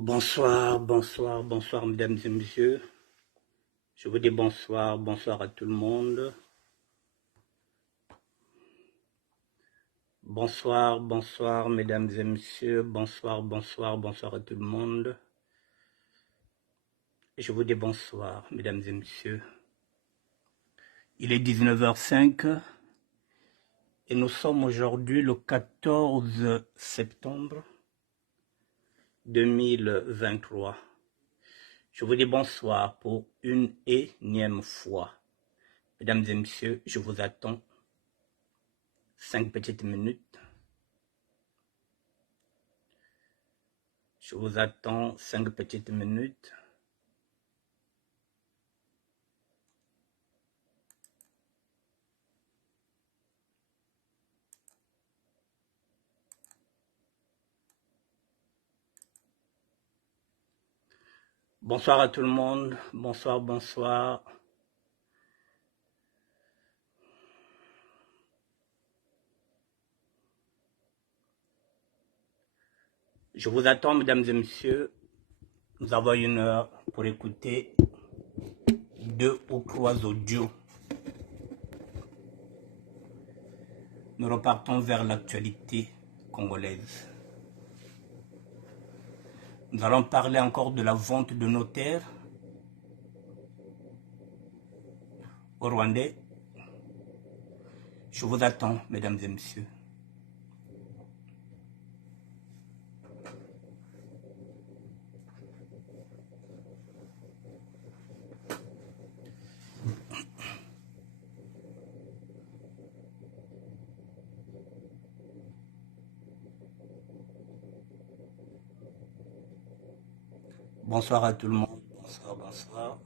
Bonsoir, bonsoir, bonsoir, mesdames et messieurs. Je vous dis bonsoir, bonsoir à tout le monde. Bonsoir, bonsoir, mesdames et messieurs. Bonsoir, bonsoir, bonsoir à tout le monde. Je vous dis bonsoir, mesdames et messieurs. Il est 19h05 et nous sommes aujourd'hui le 14 septembre 2023. Je vous dis bonsoir pour une énième fois. Mesdames et messieurs, je vous attends 5 petites minutes. Je vous attends 5 petites minutes. Bonsoir à tout le monde. Bonsoir, bonsoir. Je vous attends, mesdames et messieurs. Nous avons 1 heure pour écouter 2 ou 3 audios. Nous repartons vers l'actualité congolaise. Nous allons parler encore de la vente de nos terres au Rwandais. Je vous attends, mesdames et messieurs. Bonsoir à tout le monde. Bonsoir, bonsoir.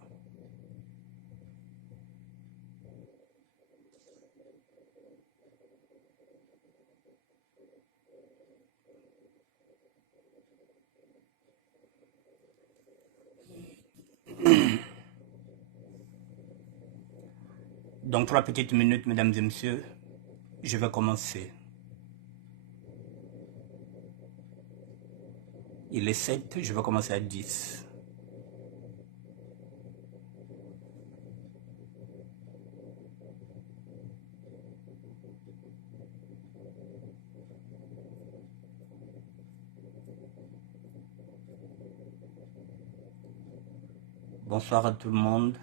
Dans 3 petites minutes, mesdames et messieurs, je vais commencer. Il est 7, je vais commencer à 10. Bonsoir à tout le monde.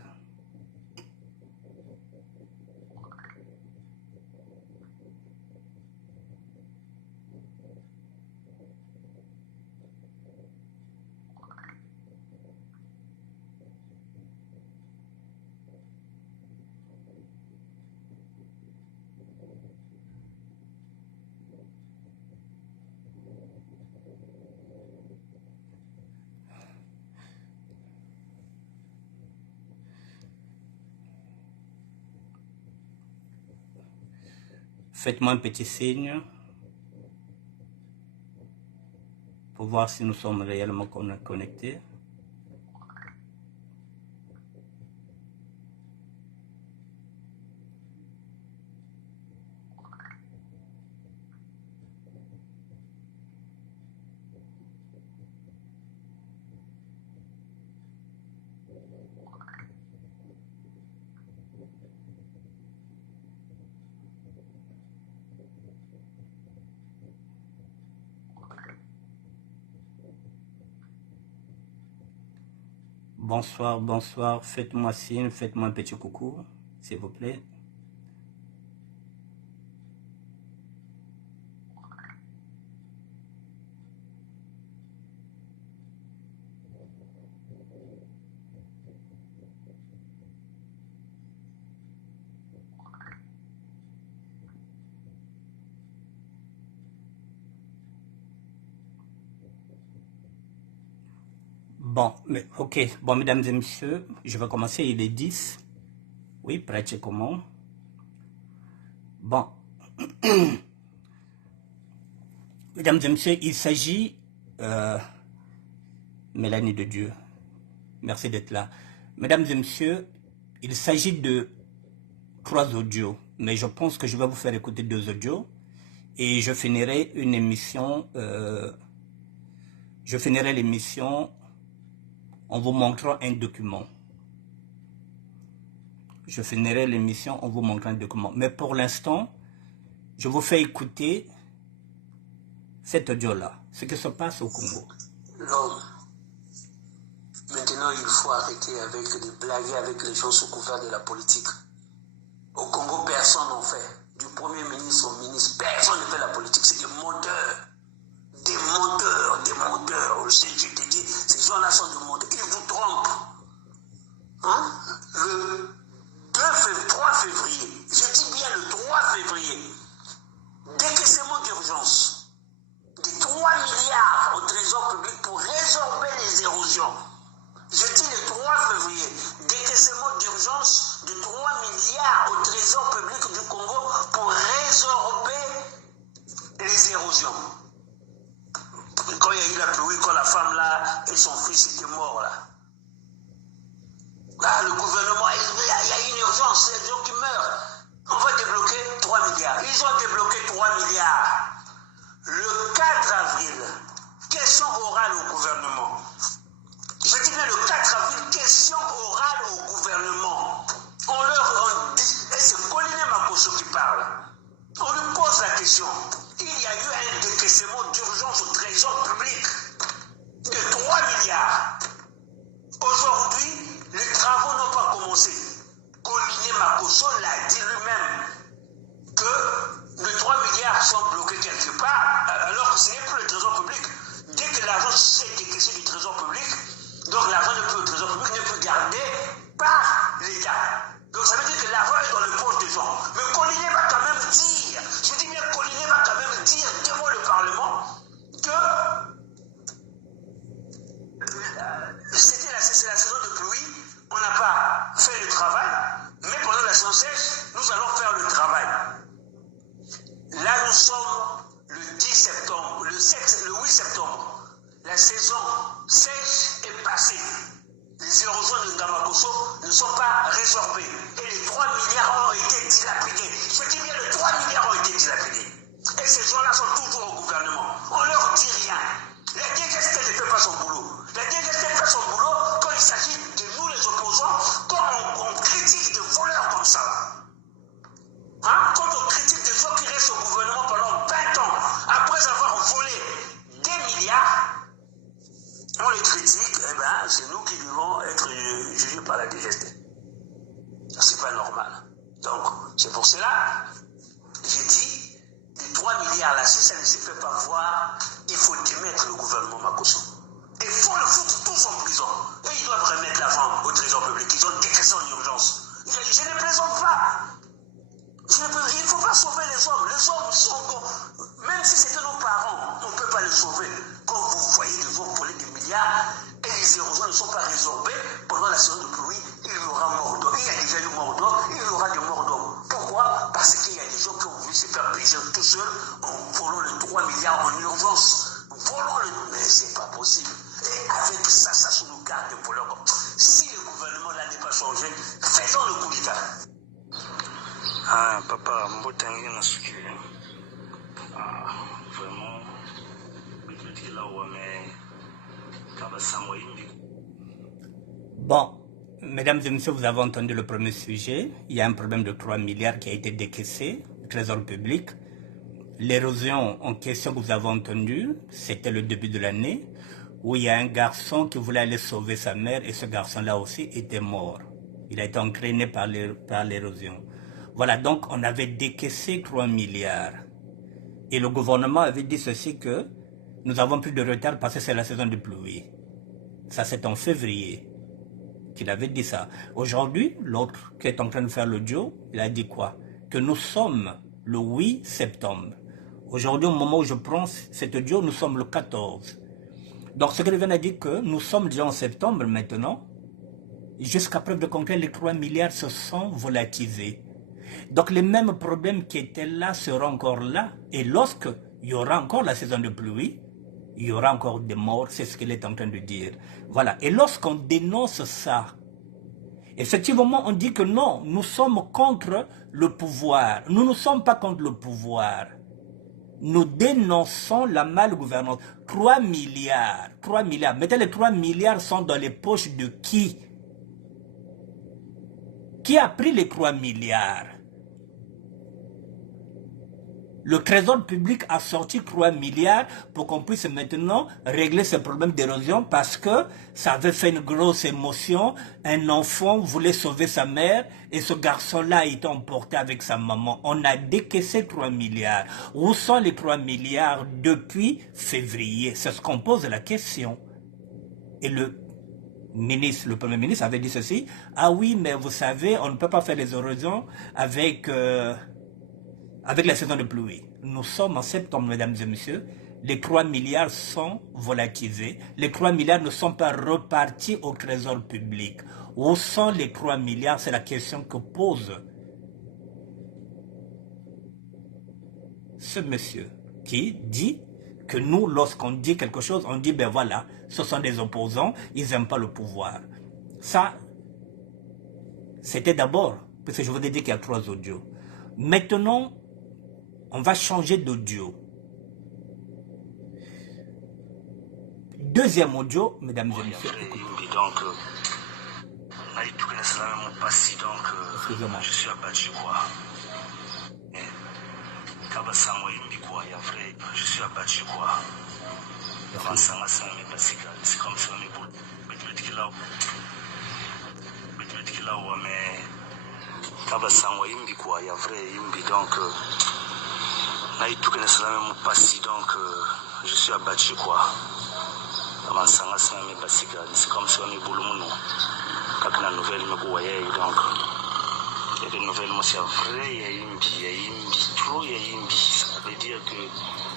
Faites-moi un petit signe pour voir si nous sommes réellement connectés. Bonsoir, bonsoir. Faites-moi signe, faites-moi un petit coucou, s'il vous plaît. Bon, mais ok. Bon, mesdames et messieurs, je vais commencer. Il est 10. Oui, pratiquement. Bon, mesdames et messieurs, il s'agit... Mélanie de Dieu, merci d'être là. Mesdames et messieurs, il s'agit de 3 audios, mais je pense que je vais vous faire écouter 2 audios et je finirai une émission... Je finirai l'émission en vous montrant un document. Je finirai l'émission en vous montrant un document. Mais pour l'instant, je vous fais écouter cet audio-là, ce qui se passe au Congo. L'homme, maintenant il faut arrêter de blaguer avec les gens sous couvert de la politique. Au Congo, personne n'en fait. Du Premier ministre au ministre, personne ne fait la politique. C'est des menteurs. Des menteurs, des menteurs. Je te dis, ces gens-là sont des menteurs. Ils vous trompent. Hein? Le 3 février, je dis bien le 3 février, décaissement d'urgence de 3 milliards au trésor public pour résorber les érosions. Je dis le 3 février, décaissement d'urgence de 3 milliards au trésor public du Congo pour résorber les érosions. Quand il y a eu la pluie, quand la femme là et son fils étaient morts là. Là, le gouvernement, il y a une urgence, il y a des gens qui meurent. On va débloquer 3 milliards. Ils ont débloqué 3 milliards. Le 4 avril, question orale au gouvernement. Je dis bien le 4 avril, question orale au gouvernement. On dit, et c'est Pauline Makosso qui parle. On lui pose la question. Il y a eu un décaissement d'urgence au trésor public de 3 milliards. Aujourd'hui, les travaux n'ont pas commencé. Pauline Makosso l'a dit lui-même que les 3 milliards sont bloqués quelque part, alors que ce n'est plus le trésor public. Dès que l'argent s'est décaissé du trésor public, donc l'argent n'est plus au trésor public, n'est plus gardé par l'État. Donc ça veut dire que l'argent est dans les poches des gens. Mais Pauline va quand même dire, je dis bien Pauline va quand même dire devant le Parlement que c'est la saison de pluie, on n'a pas fait le travail, mais pendant la saison sèche, nous allons faire le travail. Là, nous sommes le 10 septembre, le 8 septembre. La saison sèche est passée. Les érosions de Ngamakosso ne sont pas résorbées. Et les 3 milliards ont été dilapidés. Je dis bien les 3 milliards ont été dilapidés. Et ces gens-là sont toujours au gouvernement. On leur dit rien. La DGST ne fait pas son boulot. La DGST fait son boulot quand il s'agit de nous les opposants, quand on critique des voleurs comme ça. Hein? Quand on critique des gens qui restent au gouvernement pendant 20 ans, après avoir volé des milliards, on les critique, eh ben, c'est nous qui devons être jugés par la DGST. C'est pas normal. Donc, c'est pour cela, j'ai dit, les 3 milliards là, si ça ne se fait pas voir, il faut démettre le gouvernement Makosso. Et il faut le foutre tous en prison. Et ils doivent remettre l'argent au trésor public. Ils ont décaissé en urgence. Je ne plaisante pas. Il ne faut pas sauver les hommes. Les hommes sont... Même si c'était nos parents, on ne peut pas les sauver. Quand vous voyez des gens voler des milliards et les érosions ne sont pas résorbées, pendant la saison de pluie, il y aura mort d'homme. Il y a déjà eu mort d'homme, il y aura des morts d'homme. Pourquoi? Parce qu'il y a des gens qui ont voulu se faire plaisir tout seuls en volant les 3 milliards en urgence. Mais c'est pas possible. Et avec ça, ça nous garde pour leur... Si le gouvernement là n'est pas changé, faisons le coup d'État. Ah, papa, Mbotangi Nasuki. Ah, vraiment, Bon, mesdames et messieurs, vous avez entendu le premier sujet. Il y a un problème de 3 milliards qui a été décaissé, trésor public. L'érosion en question que vous avez entendue, c'était le début de l'année, où il y a un garçon qui voulait aller sauver sa mère et ce garçon-là aussi était mort. Il a été entraîné par l'érosion. Voilà, donc on avait décaissé 3 milliards. Et le gouvernement avait dit ceci que nous avons plus de retard parce que c'est la saison de pluie. Ça, c'est en février qu'il avait dit ça. Aujourd'hui, l'autre qui est en train de faire l'audio, il a dit quoi? Que nous sommes le 8 septembre. Aujourd'hui, au moment où je prends cet audio, nous sommes le 14. Donc, ce qu'il vient de dire que nous sommes déjà en septembre maintenant. Jusqu'à preuve de contraire, les 3 milliards se sont volatilisés. Donc, les mêmes problèmes qui étaient là seront encore là. Et lorsque il y aura encore la saison de pluie, il y aura encore des morts, c'est ce qu'il est en train de dire. Voilà. Et lorsqu'on dénonce ça, effectivement, on dit que non, nous sommes contre le pouvoir. Nous ne sommes pas contre le pouvoir. Nous dénonçons la malgouvernance. 3 milliards. 3 milliards. Mettez les 3 milliards sont dans les poches de qui? Qui a pris les 3 milliards? Le Trésor public a sorti 3 milliards pour qu'on puisse maintenant régler ce problème d'érosion parce que ça avait fait une grosse émotion. Un enfant voulait sauver sa mère et ce garçon-là a été emporté avec sa maman. On a décaissé 3 milliards. Où sont les 3 milliards depuis février? C'est ce qu'on pose la question. Et le Premier ministre avait dit ceci. Ah oui, mais vous savez, on ne peut pas faire les érosions avec la saison de pluie. Nous sommes en septembre, mesdames et messieurs. Les 3 milliards sont volatilisés. Les 3 milliards ne sont pas repartis au trésor public. Où sont les 3 milliards? C'est la question que pose ce monsieur qui dit que nous, lorsqu'on dit quelque chose, on dit, ben voilà, ce sont des opposants, ils n'aiment pas le pouvoir. Ça, c'était d'abord, parce que je vous ai dit qu'il y a 3 audios. Maintenant, on va changer d'audio. Deuxième audio, mesdames et messieurs. Donc, je suis abattu quoi. Je suis abattu quoi. C'est comme ça, donc je suis abattu quoi. C'est comme ça, donc il y a des nouvelles, moi c'est vrai, il y a trop, ça veut dire que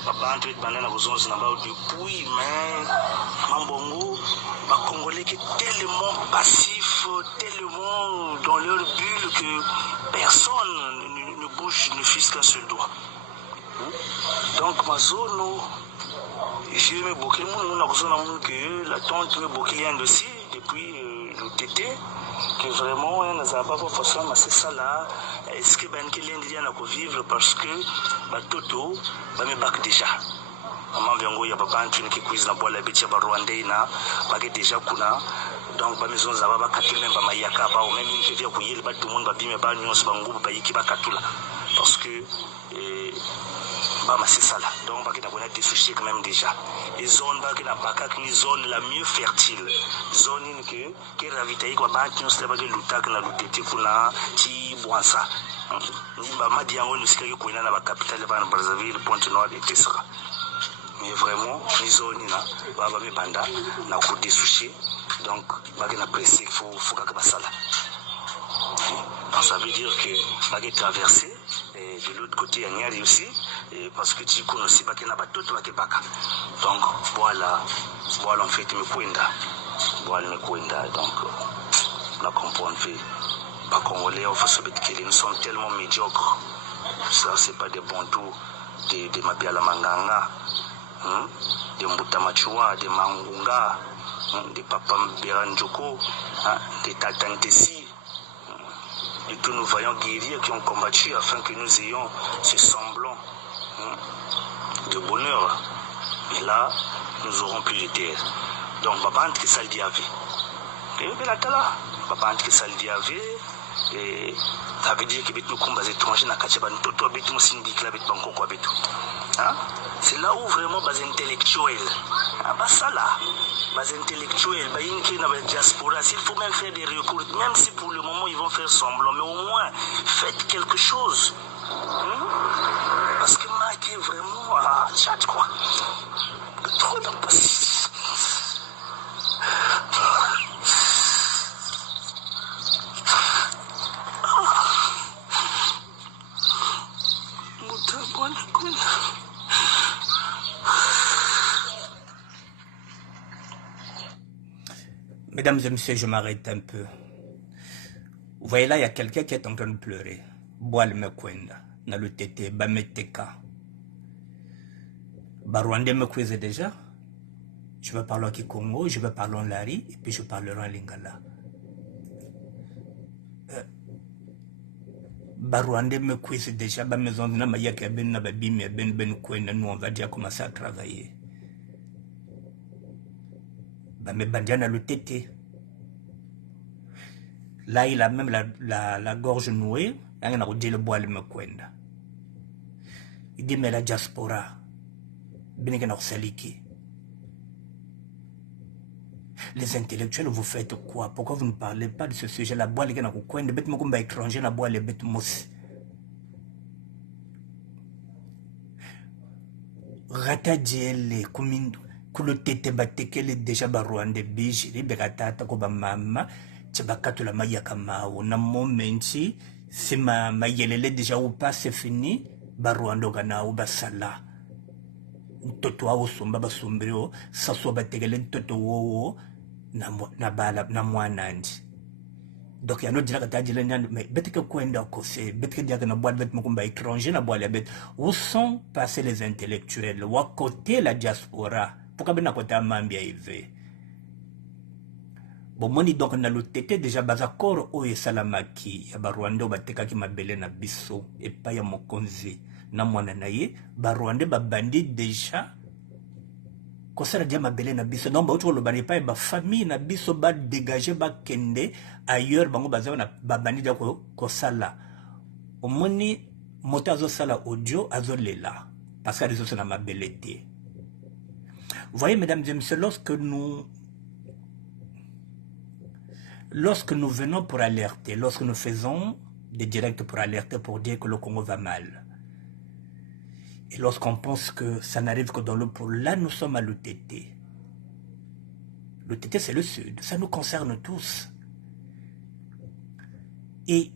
papa entre banana aux depuis mais mambongo Congolais qui est tellement passif, tellement dans leur bulle que personne ne bouge, ne fiche qu'un seul doigt. Donc ma zone, je me bloqué que la tante me bloqué un dossier depuis le TT que vraiment on n'a pas forcément c'est ça là. Est-ce que ben qu'il y a à vivre parce que Toto va me bac déjà. Maman vient ya papa antune qui cuisine na bola bitia ba Rwandais na ba déjà kuna donc ba maison za ba katula même ba mayaka ba même une vient kuyeli ba tout le monde ba bime ba nyonso ba ngubu ba yiki ba katula parce que c'est ça là. Donc bah, on a des soucis quand même déjà. Et zone bah, qui n'a pas qu'une zone la mieux fertile. Zone qui est ravitaillée quoi bah qui nous sert que l'outak na l'outété kuna ti boansa. Bah madiango nous sait que qu'on a la capitale bah Brazzaville, Pointe-Noire et etc. Mais vraiment les zones là bah bah mes banda na coup des soucis. Donc bah qui n'a pressé qu'il faut que ça là. Donc, ça veut dire que bah qui traversé et de l'autre côté il y a Niari aussi. Et parce que tu connais aussi qu'il n'y a pas tout qui est baka. Donc voilà en fait me kwenda. Voilà me kwenda donc la comprendre fait pas congolais on fait que nous sommes tellement médiocres. Ça c'est pas des bons tours des mabiala manganga. Des mbuta machua, des mangunga, des papa Beranjoko, des tatantesi. Et tous nous voyons guerriers qui ont combattu afin que nous ayons ce semblant de bonheur. Et là, nous aurons plus de terre. Donc, papa entre ça le diavé. Et là, papa entre ça le diavé. Et ça veut dire que nous sommes étrangers dans le syndicat. C'est là où vraiment les intellectuels, ça là, les intellectuels, la diaspora, s'il faut même faire des recours, même si pour le moment ils vont faire semblant, mais au moins faites quelque chose. Parce que Mike est vraiment à chat quoi. Trop de passé. Mesdames et messieurs, je m'arrête un peu. Vous voyez là, il y a quelqu'un qui est en train de pleurer. Boal Mekwenda, dans le tété, Bameteka. Barwande Mekweze déjà. Je vais parler en Kikongo, je vais parler en Lari, et puis je parlerai en Lingala. Barwande me quiz déjà, ba maison na mayaka ben na babimi ben kwenda, nous on va déjà commencer à travailler. Ba me bandiana le tété. Là il a même la gorge nouée, il a dit le bois le me kwenda. Il dit mais la diaspora, ben que saliki. Les intellectuels, vous faites quoi? Pourquoi vous ne parlez pas de ce sujet? La boîte, les gens qui bêtes mokumba étranger, la boîte, les bêtes mos. Rata diele, kumindu, kulo tete bateke le déjà barwande biji, liberata ko ba mama, tibakatu la maya kamao, na momenti, si ma yelele déjà ou pas, c'est fini, barwando gana ou basala. Toto wa usumba basumbrio, saso bategele toto wo. Na bala na mwanandi donc ya no dira kata dile nyandu mais bête que kwenda ko c'est bête que diaga na boîte bête mokumba étranger na boîte bête où sont passés les intellectuels wa côté la diaspora pourquoi ben na côté mambia ive bon moni donc na lotete déjà bazakoro o esalamaki ya barwanda bateka ki mabele na biso et pas ya mokonzi na mwana na ye barwanda ba bandi déjà kosala dia mabele na biso donc bautro lobani pa ba famille na biso ba dégager ba kende ailleurs bango baza na babandi dia ko sala omoni moto azo sala audio azo lela parce que les autres na mabele té. Vous voyez mesdames et messieurs, lorsque nous venons pour alerter, lorsque nous faisons des directs pour alerter pour dire que le Congo va mal, et lorsqu'on pense que ça n'arrive que dans le pôle, là nous sommes à l'UTT. L'UTT c'est le sud, ça nous concerne tous. Et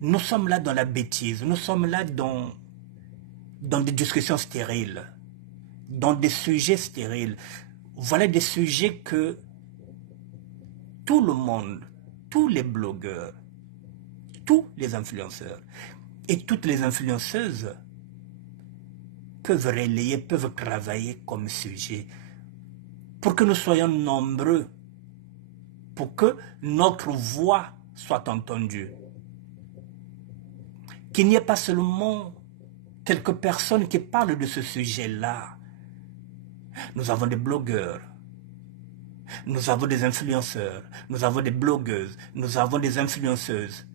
nous sommes là dans la bêtise, nous sommes là dans des discussions stériles, dans des sujets stériles. Voilà des sujets que tout le monde, tous les blogueurs, tous les influenceurs et toutes les influenceuses peuvent relayer, peuvent travailler comme sujet pour que nous soyons nombreux, pour que notre voix soit entendue. Qu'il n'y ait pas seulement quelques personnes qui parlent de ce sujet-là. Nous avons des blogueurs, nous avons des influenceurs, nous avons des blogueuses, nous avons des influenceuses.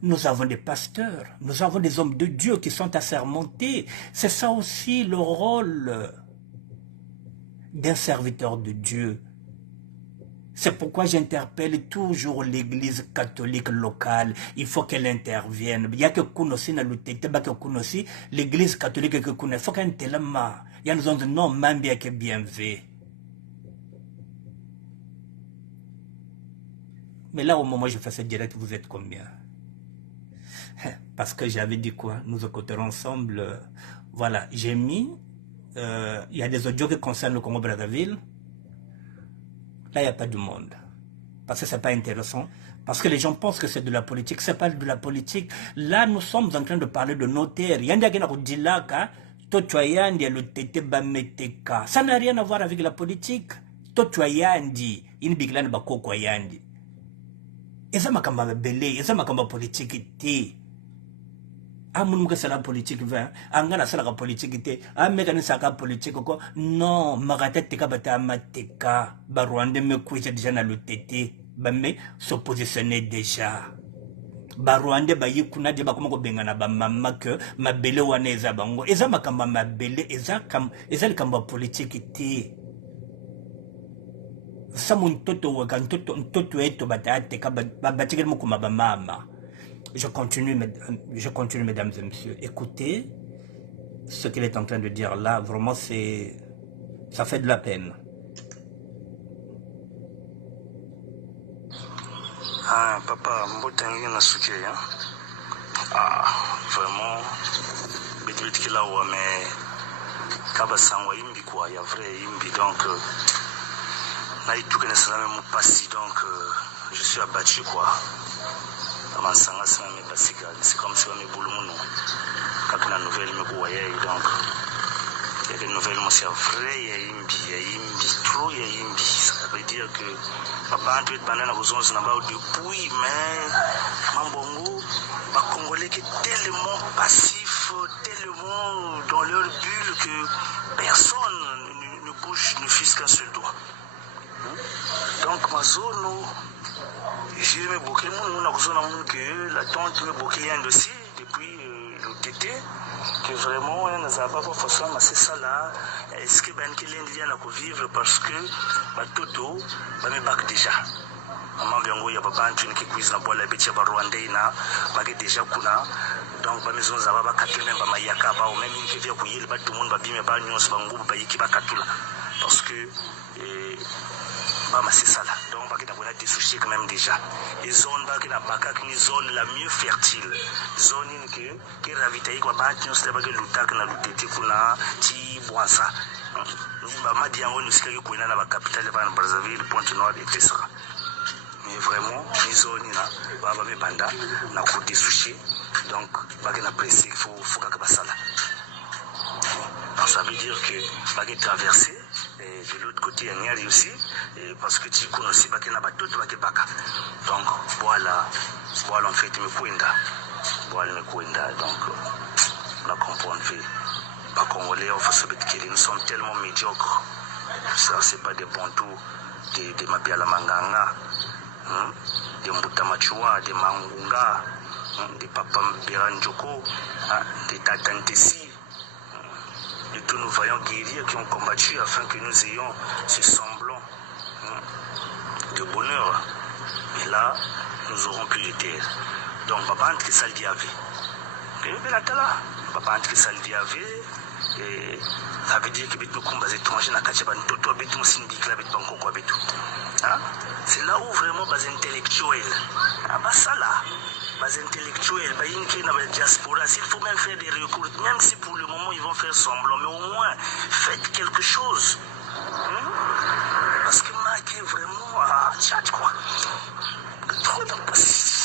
Nous avons des pasteurs, nous avons des hommes de Dieu qui sont assermentés. C'est ça aussi le rôle d'un serviteur de Dieu. C'est pourquoi j'interpelle toujours l'église catholique locale. Il faut qu'elle intervienne. Il y a que Kounossi na l'utete, il y a que Kounossi, l'église catholique que Kounossi. Il faut qu'elle intervienne. Il y a nous avons non, même bien que bien fait. Mais là, au moment où je fais ce direct, vous êtes combien? Parce que j'avais dit quoi? Nous écouterons ensemble. Voilà, j'ai mis. Il y a des audios qui concernent le Congo-Brazzaville. Là, il n'y a pas de monde. Parce que ce n'est pas intéressant. Parce que les gens pensent que c'est de la politique. Ce n'est pas de la politique. Là, nous sommes en train de parler de nos terres. Ça n'a rien à voir avec la politique. Et ça m'a comme belé, et ça m'a comme politique. Amun c'est la politique vin, angana c'est la politique té, amégane c'est la politique quoi. Non, magatete ka bata mateka, Barwande me couche déjà na l'UTT, bamé se positionner déjà. Barwande ba yikuna de ba comme ko bengana ba mama que ma belé wana eza bango, eza makamba ma belé, eza le kamba politique té. Ça mon toto toto eto batate ka batikele mukuma ba mama. Je continue, mesdames et messieurs. Écoutez ce qu'il est en train de dire là. Vraiment, ça fait de la peine. Ah, papa, mbotangi na suke ya. Ah, vraiment, bidbit kila wa mais kaba sangwa imbi quoi, ya vrai imbi donc na itu kene salame mu passi donc je suis abattu quoi. C'est comme si on est boulot, quand la nouvelle me voyait donc Il y a des nouvelles, moi c'est vrai, il y a Imbi, trop il y a Imbi. Ça veut dire que papa Antoine Banana Rosons n'a pas depuis, mais Mambongo, les Congolais qui sont tellement passifs, tellement dans leur bulle que personne ne bouge, ne fixe qu'un seul doigt. Donc, ma zone, j'ai aimé beaucoup de monde, on a que la tante me beaucoup un dossier depuis le TT, que vraiment, on n'a pas forcément assez ça là. Est-ce que ben qu'il vient à vivre parce que Toto va me bac déjà. Maman bien il y a pas un truc qui cuisine la boîte la bête par Rwandais na, bac déjà kuna. Donc ba maison za ba katula même ba mayaka ba ou même une qui vient couiller le bas tout le monde ba bime ba nyos ba ngou ba yiki ba katula parce que c'est ça là. Donc, on a des soucis quand même déjà. Les zones qui sont une zone la mieux fertile. Zone qui est ravitaillée, qui est ravitaillée, qui la capitale de Brazzaville, Pointe-Noire, etc. Mais vraiment, les zones là, on a des soucis. Donc, on a pressé, il faut que ça là. Donc, ça veut dire que on traverser. Et de l'autre côté, il y a aussi, parce que tu connais aussi qu'il y a tout le monde. Donc, voilà, on fait mes couinda. Donc, on a compris. Les Congolais, nous sommes tellement médiocres. Ça, c'est pas des bantous, des Mabiala Manganga, des Mbutamachua, des Mangunga, des Papa Biranjoko, des Tatantesi. De tous nos vaillants guerriers qui ont combattu afin que nous ayons ce semblant de bonheur. Et là, nous aurons plus les terres. Donc, papa entre ça le diavé. Papa entre ça le diavé. Et ça veut dire que nous sommes étrangers dans le syndicat. C'est là où vraiment les intellectuels. Ça là. Les intellectuels, la diaspora, s'il faut même faire des recours, même si pour le moment ils vont faire semblant, mais au moins faites quelque chose. Parce que Mac est vraiment à Tchad, quoi. Trop d'impassible.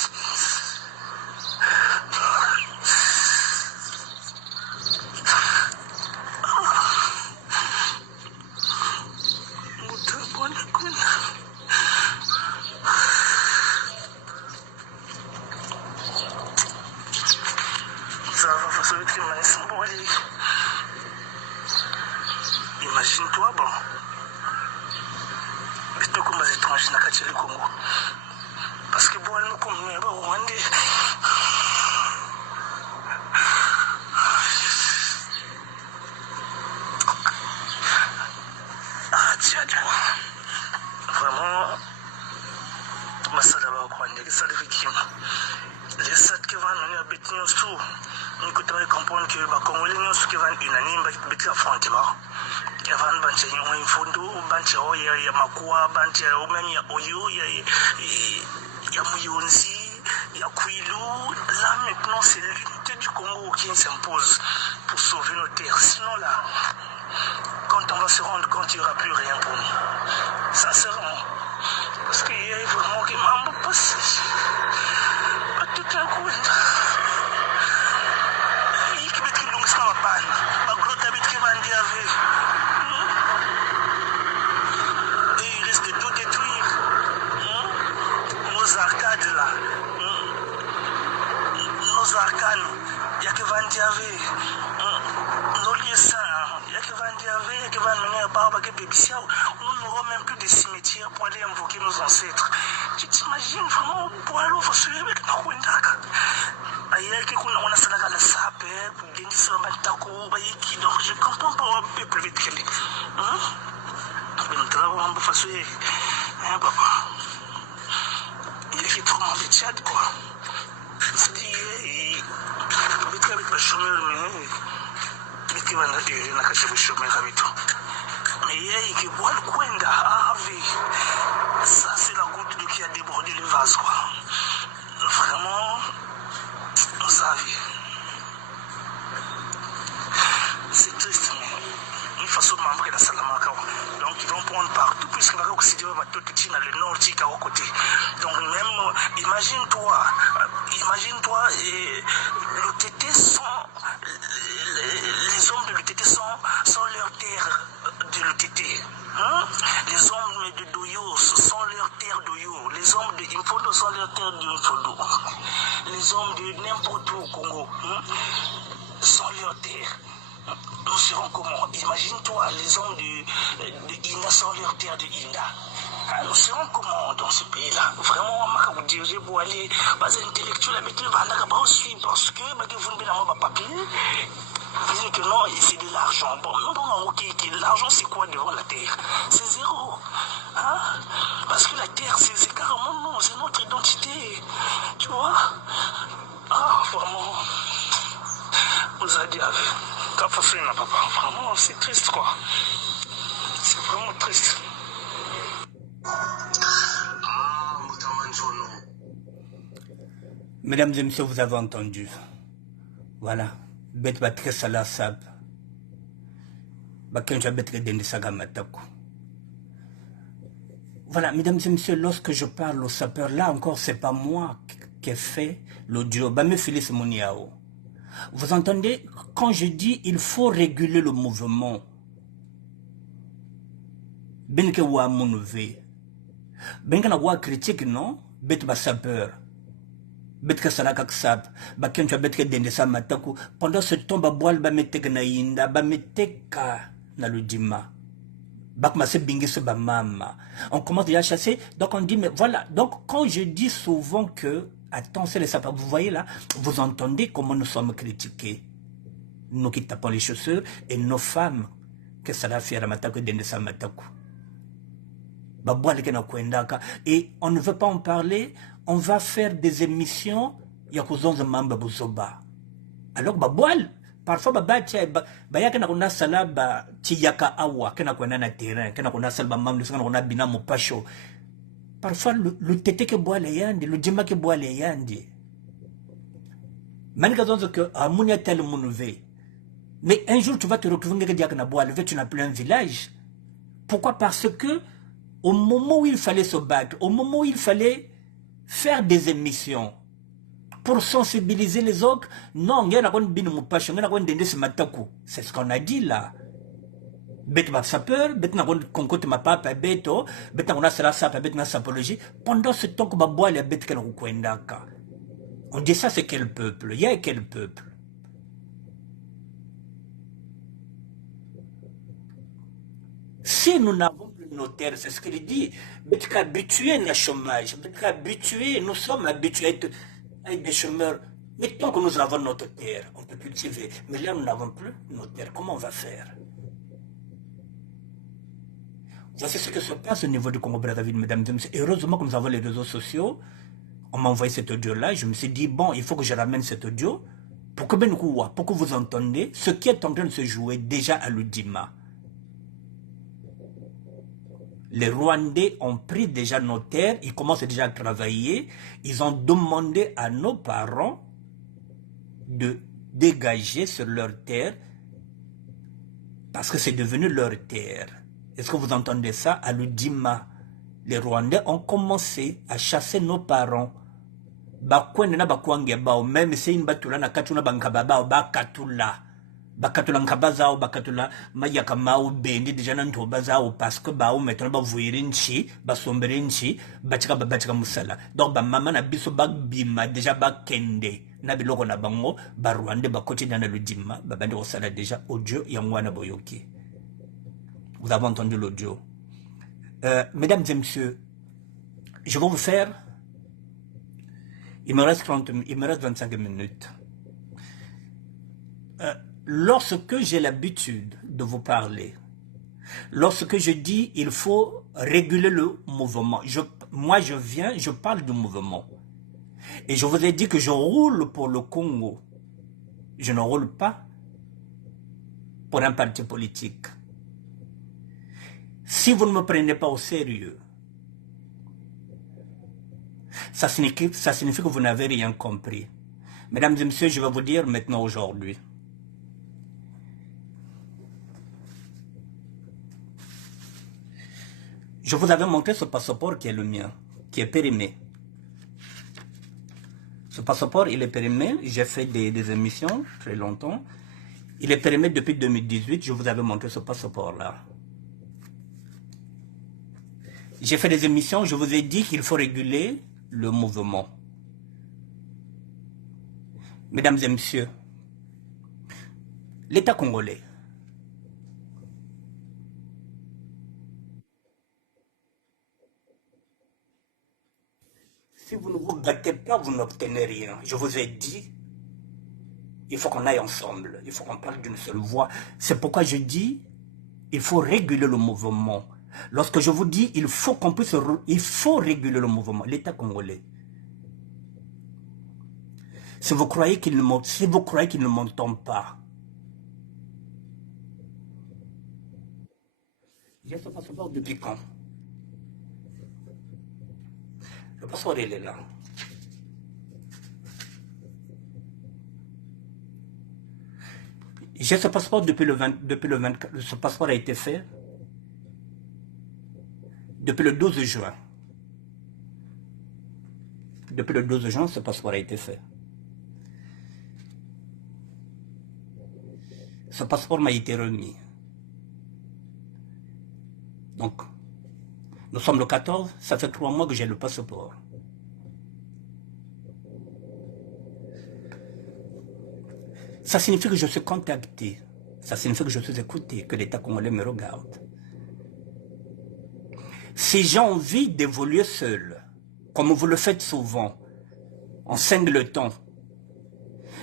Imagine-toi, bon, mais toi comme les étrangers n'a qu'à le Congo. Parce que bon, nous comme nous, bon, Rwandais. Tiens, vraiment, ma salle va Rwandais, ça le victime. Les sept qui vont nous habiter nous sous, nous devons comprendre que les Congolais nous qui vont unanimes, avec l'affrontement. Avant banche un fondo banche ya makua banche même ya oyo ya muyonzi ya kwilu. Là maintenant c'est l'unité du Congo qui s'impose pour sauver nos terres. Sinon là, quand on va se rendre compte, il n'y aura plus rien pour nous, sincèrement, parce qu'il y a vraiment qui m'a passé tout un coup. Il qui met qui longue ça va pas ma grotte habite qui va dire avec. De tout détruire. Nos arcades là. Nos arcanes. Il y a que Vandiavé. Nos lieux saints. Il y a que Vandiavé. Il y a que Vandiavé. Nous n'aurons même plus de cimetières pour aller invoquer nos ancêtres. Tu t'imagines vraiment pour aller au Fossoyé avec Nakwendaka. On a fait la sape. Donc je comprends pas un peu plus vite qu'elle est. On va faire papa. Il est trop mauvais de Tchad, quoi. C'est-à-dire, il avec le chômeur, mais qui va n'a qu'à le chômeur avec toi. Mais il y a qui boit le coin ça, c'est la goutte d'eau qui a débordé le vase, quoi. Vraiment, vous avez. C'est triste, mais une façon de m'embrer la Salamaka. Donc ils vont prendre partout, puisqu'ils vont considérer tout petit dans le nord, à côté. Donc même, imagine-toi, le TT sont, les hommes de l'UTT sont leurs d'identité. Hein? Les hommes de Doyo, ce sont leurs terres Doyo. Les hommes de Imfodo sont leurs terres d'Imfodo. Les hommes de n'importe où au Congo sont leurs terres. Nous serons comment? Imagine-toi, les hommes de Inda sont leurs terres de Inda. Nous serons comment dans ce pays-là? Vraiment, on va diriger pour aller, pas intellectuel, mais tu vas là aussi parce que vous ne pouvez pas papier. Ils disent que non, c'est de l'argent. Bon, non, ok, l'argent c'est quoi devant la terre? C'est zéro. Hein? Parce que la terre, c'est carrément non, c'est notre identité. Tu vois? Ah, vraiment. Vous avez dit, t'as pas fait, papa. Vraiment, c'est triste, quoi. C'est vraiment triste. Mesdames et messieurs, vous avez entendu. Voilà. Bet batre sala sab. Bakenja betre dende saga matako. Voilà, mesdames et messieurs, lorsque je parle au sapeur, là encore, c'est pas moi qui ai fait l'audio. Bame Félix Moniao. Vous entendez, quand je dis il faut réguler le mouvement, benke wa monove, benke na wa critique non, bet ba sapeur. Betka salaka ksap, bakencha betke dende sa mataku. Pendant ce temps, baboal ba meteka na inda, ba meteka na ludima. Bakma se bingis ba mama. On commence déjà à chasser, donc on dit, mais voilà. Donc quand je dis souvent que, attends, c'est les sapins, vous voyez là, vous entendez comment nous sommes critiqués. Nous qui tapons les chaussures, et nos femmes, que ça la fait à mataku dende sa mataku. Et on ne veut pas en parler, on va faire des émissions, alors baboal, parfois na sala ba tiyaka awa, kena kwenda na terrain, kena kuna salba mamlu, kena kuna bina mopasho. Parfois le tété ke boile yandi, le djema ke boile yandi. Manika zonzo que amunia tel mounouvé. Mais un jour tu vas te retrouver na boile, tu n'as plus un village. Pourquoi? Parce que au moment où il fallait se battre, au moment où il fallait faire des émissions pour sensibiliser les autres, non, c'est ce qu'on a dit là. Pendant ce temps que on dit ça, c'est quel peuple? Il y a quel peuple? Si nous n'avons plus notaire, c'est ce qu'il dit. Mais habitué au chômage, habitué, nous sommes habitués à être des chômeurs. Mais tant que nous avons notre terre, on peut cultiver. Mais là, nous n'avons plus notre terre. Comment on va faire? Voici ce que se passe au niveau du Congo-Brazzaville, mesdames et messieurs. Heureusement que nous avons les réseaux sociaux. On m'a envoyé cet audio-là. Je me suis dit, bon, il faut que je ramène cet audio pour que vous entendez ce qui est en train de se jouer déjà à l'Udima. Les Rwandais ont pris déjà nos terres, ils commencent déjà à travailler. Ils ont demandé à nos parents de dégager sur leurs terres parce que c'est devenu leur terre. Est-ce que vous entendez ça? À l'Udima, les Rwandais ont commencé à chasser nos parents. Même si une batula na katuna bankababa ou bakatula. Bakatula nkabazao, bakatula mayaka mao bendi déjà nanto bazao parce que bao maintenant ba vuirinchi, ba somberinchi, batika musala. Donc ba mama na biso ba bima déjà ba kende. Na biloko na bango ba Rwandais ba quotidien na l'Udima, ba bande osala déjà audio yangwana boyoki. Vous avez entendu l'audio. Mesdames et messieurs, je vais vous faire. Il me reste 25 minutes. Lorsque j'ai l'habitude de vous parler, lorsque je dis il faut réguler le mouvement, moi je parle du mouvement. Et je vous ai dit que je roule pour le Congo. Je ne roule pas pour un parti politique. Si vous ne me prenez pas au sérieux, ça signifie que vous n'avez rien compris. Mesdames et messieurs, je vais vous dire maintenant aujourd'hui. Je vous avais montré ce passeport qui est le mien, qui est périmé. Ce passeport, il est périmé. J'ai fait des émissions très longtemps. Il est périmé depuis 2018. Je vous avais montré ce passeport-là. J'ai fait des émissions, je vous ai dit qu'il faut réguler le mouvement. Mesdames et messieurs, l'État congolais, si vous ne vous battez pas, vous n'obtenez rien. Je vous ai dit, il faut qu'on aille ensemble, il faut qu'on parle d'une seule voix. C'est pourquoi je dis, il faut réguler le mouvement. Lorsque je vous dis, il faut qu'on puisse, il faut réguler le mouvement, l'État congolais. Si vous croyez qu'il ne m'entend pas, j'ai ce passeport depuis quand? Le passeport, il est là. J'ai ce passeport depuis le 24. Ce passeport a été fait depuis le 12 juin. Depuis le 12 juin, ce passeport a été fait. Ce passeport m'a été remis. Donc, nous sommes le 14, ça fait 3 mois que j'ai le passeport. Ça signifie que je suis contacté. Ça signifie que je suis écouté, que l'État congolais me regarde. Si j'ai envie d'évoluer seul, comme vous le faites souvent, en singleton,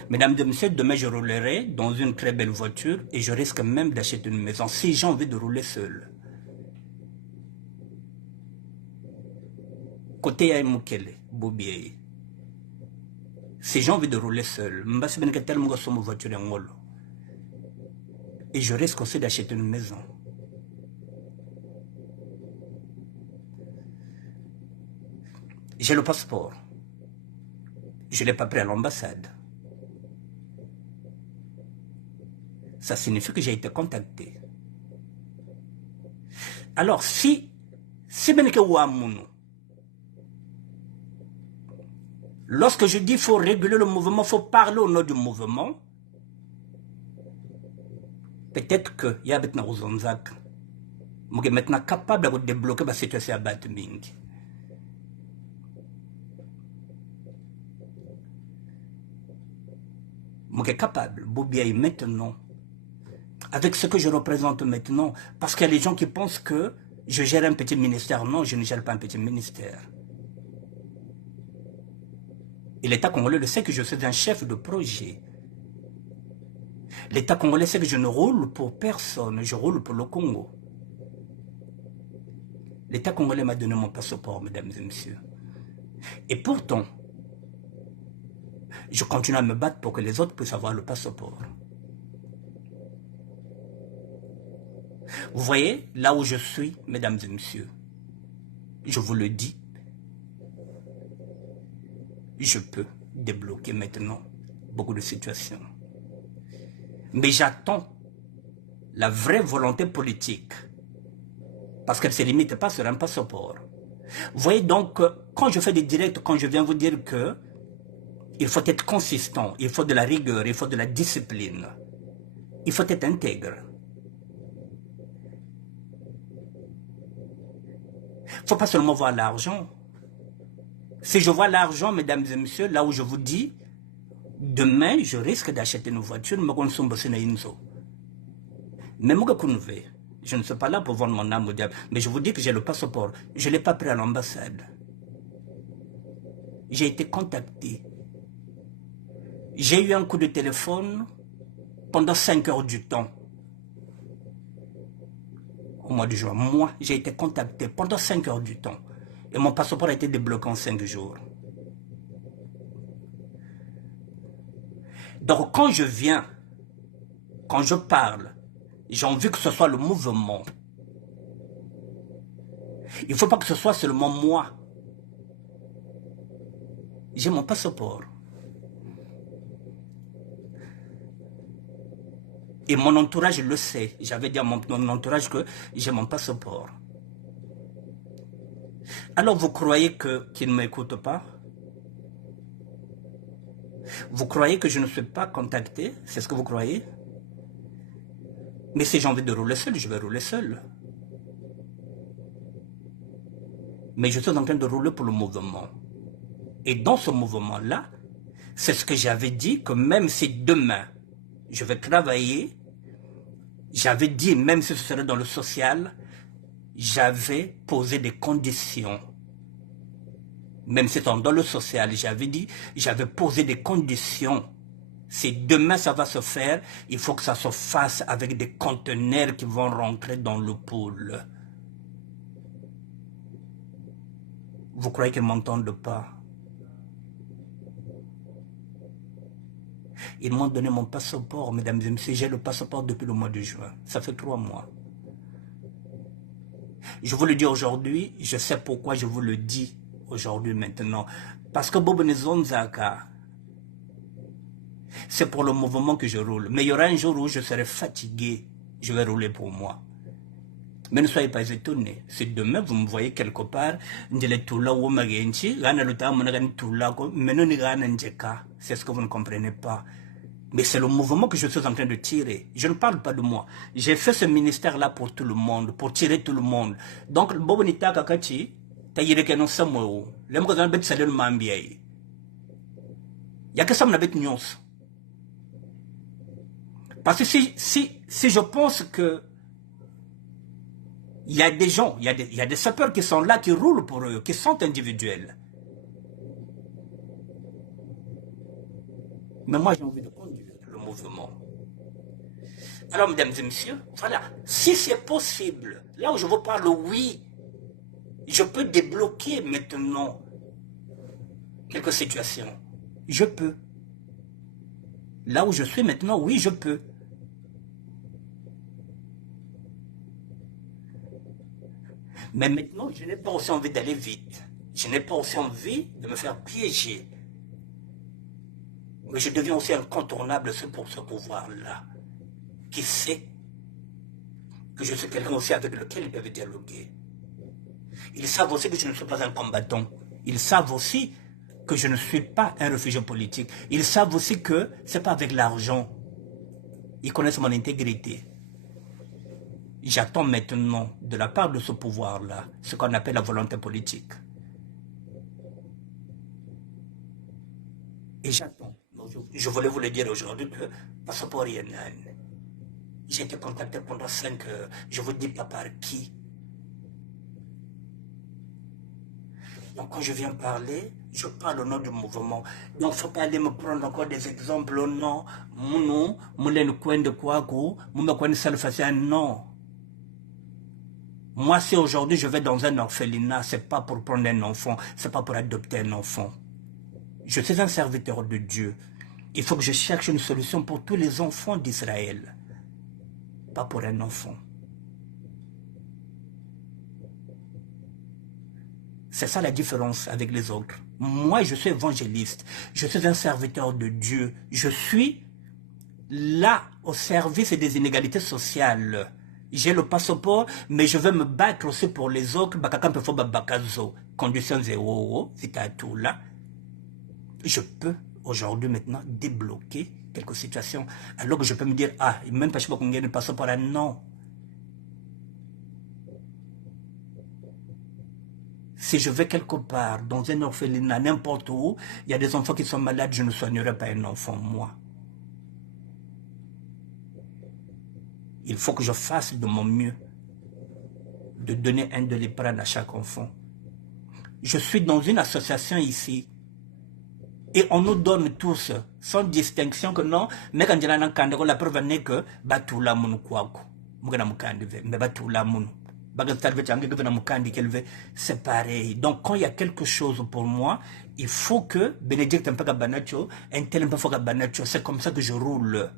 mesdames et messieurs, demain je roulerai dans une très belle voiture et je risque même d'acheter une maison si j'ai envie de rouler seul. Côté ya Mukele, Bobié. Si j'ai envie de rouler seul, et je risque aussi d'acheter une maison. J'ai le passeport. Je ne l'ai pas pris à l'ambassade. Ça signifie que j'ai été contacté. Alors, si bien que Ouamounou, lorsque je dis qu'il faut réguler le mouvement, il faut parler au nom du mouvement, peut-être que y a maintenant Rouzonzak, je suis maintenant capable de débloquer la situation à Batming. Je suis capable, Boubiaï, maintenant, avec ce que je représente maintenant, parce qu'il y a des gens qui pensent que je gère un petit ministère. Non, je ne gère pas un petit ministère. Et l'État congolais le sait que je suis un chef de projet. L'État congolais sait que je ne roule pour personne, je roule pour le Congo. L'État congolais m'a donné mon passeport, mesdames et messieurs. Et pourtant, je continue à me battre pour que les autres puissent avoir le passeport. Vous voyez, là où je suis, mesdames et messieurs, je vous le dis, je peux débloquer maintenant beaucoup de situations. Mais j'attends la vraie volonté politique, parce qu'elle ne se limite pas sur un passeport. Vous voyez donc, quand je fais des directs, quand je viens vous dire que il faut être consistant, il faut de la rigueur, il faut de la discipline, il faut être intègre. Il ne faut pas seulement voir l'argent. Si je vois l'argent, mesdames et messieurs, là où je vous dis, demain, je risque d'acheter une voiture, mais je ne suis pas là pour vendre mon âme au diable. Mais je vous dis que j'ai le passeport. Je ne l'ai pas pris à l'ambassade. J'ai été contacté. J'ai eu un coup de téléphone pendant 5 heures du temps. Au mois de juin, moi, j'ai été contacté pendant 5 heures du temps. Et mon passeport a été débloqué en 5 jours. Donc quand je viens, quand je parle, j'ai envie que ce soit le mouvement. Il ne faut pas que ce soit seulement moi. J'ai mon passeport. Et mon entourage le sait. J'avais dit à mon entourage que j'ai mon passeport. Alors vous croyez qu'ils ne m'écoutent pas? Vous croyez que je ne suis pas contacté? C'est ce que vous croyez? Mais si j'ai envie de rouler seul, je vais rouler seul. Mais je suis en train de rouler pour le mouvement. Et dans ce mouvement-là, c'est ce que j'avais dit, que même si demain, je vais travailler, j'avais dit, même si ce serait dans le social, j'avais posé des conditions. Même si c'est dans le social, j'avais dit, j'avais posé des conditions. Si demain ça va se faire, il faut que ça se fasse avec des conteneurs qui vont rentrer dans le pôle. Vous croyez qu'ils ne m'entendent pas? Ils m'ont donné mon passeport, mesdames et messieurs. J'ai le passeport depuis le mois de juin. Ça fait 3 mois. Je vous le dis aujourd'hui, je sais pourquoi je vous le dis aujourd'hui maintenant. Parce que Bobo Nezonzaka, c'est pour le mouvement que je roule. Mais il y aura un jour où je serai fatigué. Je vais rouler pour moi. Mais ne soyez pas étonnés. Si demain vous me voyez quelque part, c'est ce que vous ne comprenez pas. Mais c'est le mouvement que je suis en train de tirer. Je ne parle pas de moi. J'ai fait ce ministère-là pour tout le monde, pour tirer tout le monde. Donc, Bobonita Kakachi, Tayireke Samuel, l'Emgazan Bet Salel Mambiaï. Il n'y a que ça, m'abet nyons. Parce que si je pense que il y a des gens, il y a des sapeurs qui sont là, qui roulent pour eux, qui sont individuels. Mais moi, j'ai envie de conduire le mouvement. Alors, mesdames et messieurs, voilà. Si c'est possible, là où je vous parle, oui, je peux débloquer maintenant quelques situations. Je peux. Là où je suis maintenant, oui, je peux. Mais maintenant, je n'ai pas aussi envie d'aller vite. Je n'ai pas aussi envie de me faire piéger. Mais je deviens aussi incontournable pour ce pouvoir-là. Qui sait que je suis quelqu'un aussi avec lequel ils peuvent dialoguer. Ils savent aussi que je ne suis pas un combattant. Ils savent aussi que je ne suis pas un réfugié politique. Ils savent aussi que ce n'est pas avec l'argent. Ils connaissent mon intégrité. J'attends maintenant, de la part de ce pouvoir-là, ce qu'on appelle la volonté politique. Et j'attends. Je voulais vous le dire aujourd'hui que passeport Yenan. J'ai été contacté pendant 5 heures. Je ne vous dis pas par qui. Donc quand je viens parler, je parle au nom du mouvement. Donc il ne faut pas aller me prendre encore des exemples. Non, non, non. Moi, si aujourd'hui je vais dans un orphelinat, ce n'est pas pour prendre un enfant, ce n'est pas pour adopter un enfant. Je suis un serviteur de Dieu. Il faut que je cherche une solution pour tous les enfants d'Israël. Pas pour un enfant. C'est ça la différence avec les autres. Moi, je suis évangéliste. Je suis un serviteur de Dieu. Je suis là au service des inégalités sociales. J'ai le passeport, mais je vais me battre aussi pour les autres. Conditions zéro, c'est à tout là. Je peux aujourd'hui maintenant débloquer quelques situations. Alors que je peux me dire, ah, même pas je sais pas combien de passeports, non. Si je vais quelque part, dans un orphelinat, n'importe où, il y a des enfants qui sont malades, je ne soignerai pas un enfant, moi. Il faut que je fasse de mon mieux, de donner un Doliprane à chaque enfant. Je suis dans une association ici, et on nous donne tous, sans distinction que non, mais quand la preuve n'est que, batula mounou kouakou, mougana moukandive, mais batula mounou. C'est pareil. Donc quand il y a quelque chose pour moi, il faut que Bénédicte Mpaga Banacho, un tel Mpaga Banacho, c'est comme ça que je roule.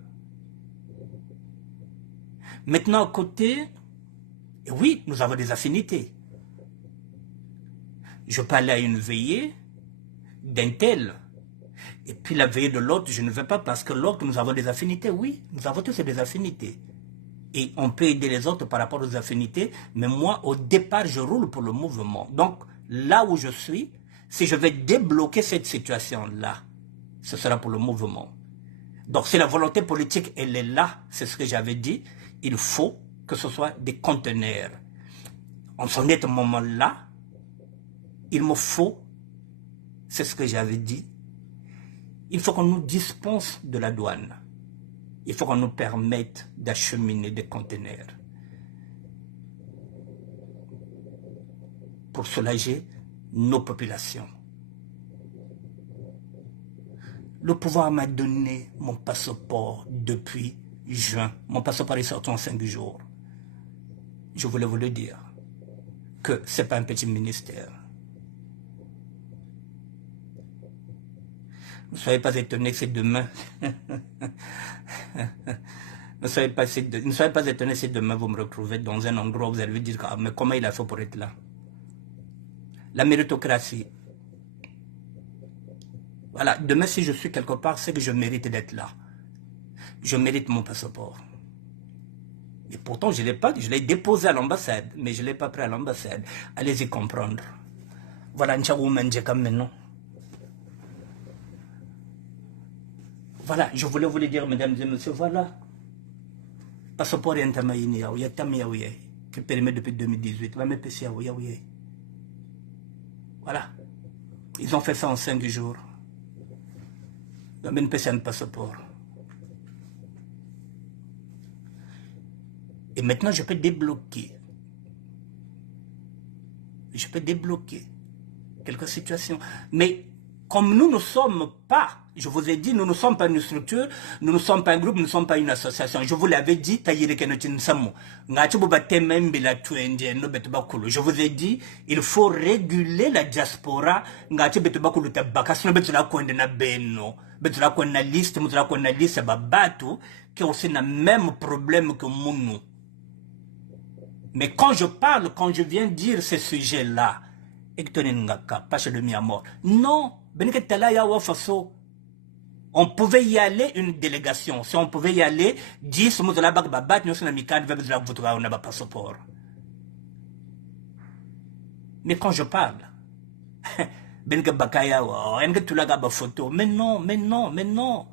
Maintenant à côté, oui, nous avons des affinités. Je peux aller à une veillée d'un tel. Et puis la veillée de l'autre, je ne vais pas parce que l'autre, nous avons des affinités. Oui, nous avons tous des affinités. Et on peut aider les autres par rapport aux affinités, mais moi, au départ, je roule pour le mouvement. Donc, là où je suis, si je vais débloquer cette situation-là, ce sera pour le mouvement. Donc, si la volonté politique, elle est là, c'est ce que j'avais dit, il faut que ce soit des conteneurs. En ce moment-là, il me faut, c'est ce que j'avais dit, il faut qu'on nous dispense de la douane. Il faut qu'on nous permette d'acheminer des conteneurs pour soulager nos populations. Le pouvoir m'a donné mon passeport depuis juin. Mon passeport est sorti en 5 jours. Je voulais vous le dire que ce n'est pas un petit ministère. Ne soyez pas étonnés que c'est demain. Ne soyez pas étonnés si demain vous me retrouvez dans un endroit où vous allez dire ah, mais comment il a fait pour être là? La méritocratie. Voilà, demain si je suis quelque part, c'est que je mérite d'être là. Je mérite mon passeport. Et pourtant, je ne l'ai pas, je l'ai déposé à l'ambassade, mais je ne l'ai pas pris à l'ambassade. Allez-y comprendre. Voilà, maintenant. Voilà, je voulais vous le dire, mesdames et messieurs, voilà. Passeport Yantamaïni, Yatamiaouye, qui permet depuis 2018. Voilà. Ils ont fait ça en 5 jours. Ils ont même passé un passeport. Et maintenant, je peux débloquer. Je peux débloquer quelques situations. Mais comme nous ne sommes pas, je vous ai dit, nous ne sommes pas une structure, nous ne sommes pas un groupe, nous ne sommes pas une association. Je vous l'avais dit, je vous ai dit, il faut réguler la diaspora. Qui ont aussi le même problème que nous. Mais quand je parle, quand je viens dire ce sujet-là, non, on pouvait y aller une délégation. Si on pouvait y aller, 10 passeport. Mais quand je parle, mais non, mais non, mais non.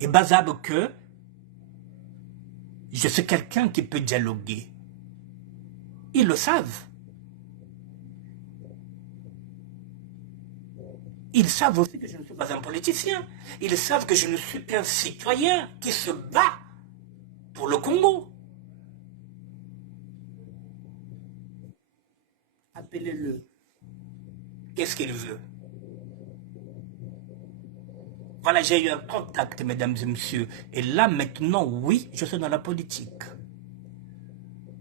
Et basable que je suis quelqu'un qui peut dialoguer. Ils le savent. Ils savent aussi que je ne suis pas un politicien. Ils savent que je ne suis qu'un citoyen qui se bat pour le Congo. Appelez-le. Qu'est-ce qu'il veut? Voilà, j'ai eu un contact, mesdames et messieurs. Et là, maintenant, oui, je suis dans la politique.